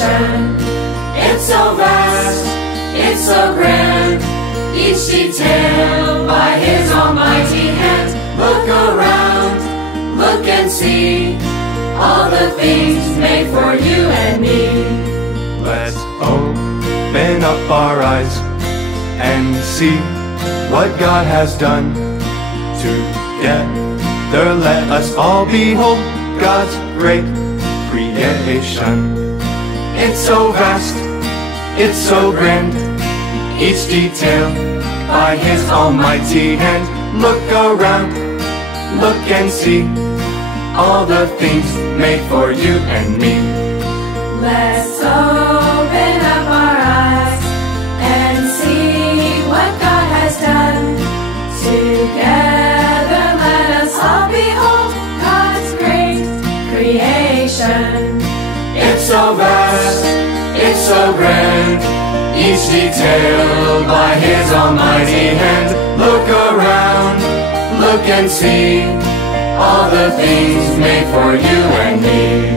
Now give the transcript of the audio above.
creation. It's so vast, it's so grand, each detail by His almighty hand. Look around, look and see all the things made for you and me. Let's open up our eyes and see what God has done. Together let us all behold God's great creation. It's so vast, it's so grand, each detail by His almighty hand. Look around, look and see all the things made for you and me. Let's open up our eyes and see what God has done. Together let us all behold God's great creation. It's so vast, it's so grand, each detail by His almighty hand. Look around, look and see all the things made for you and me.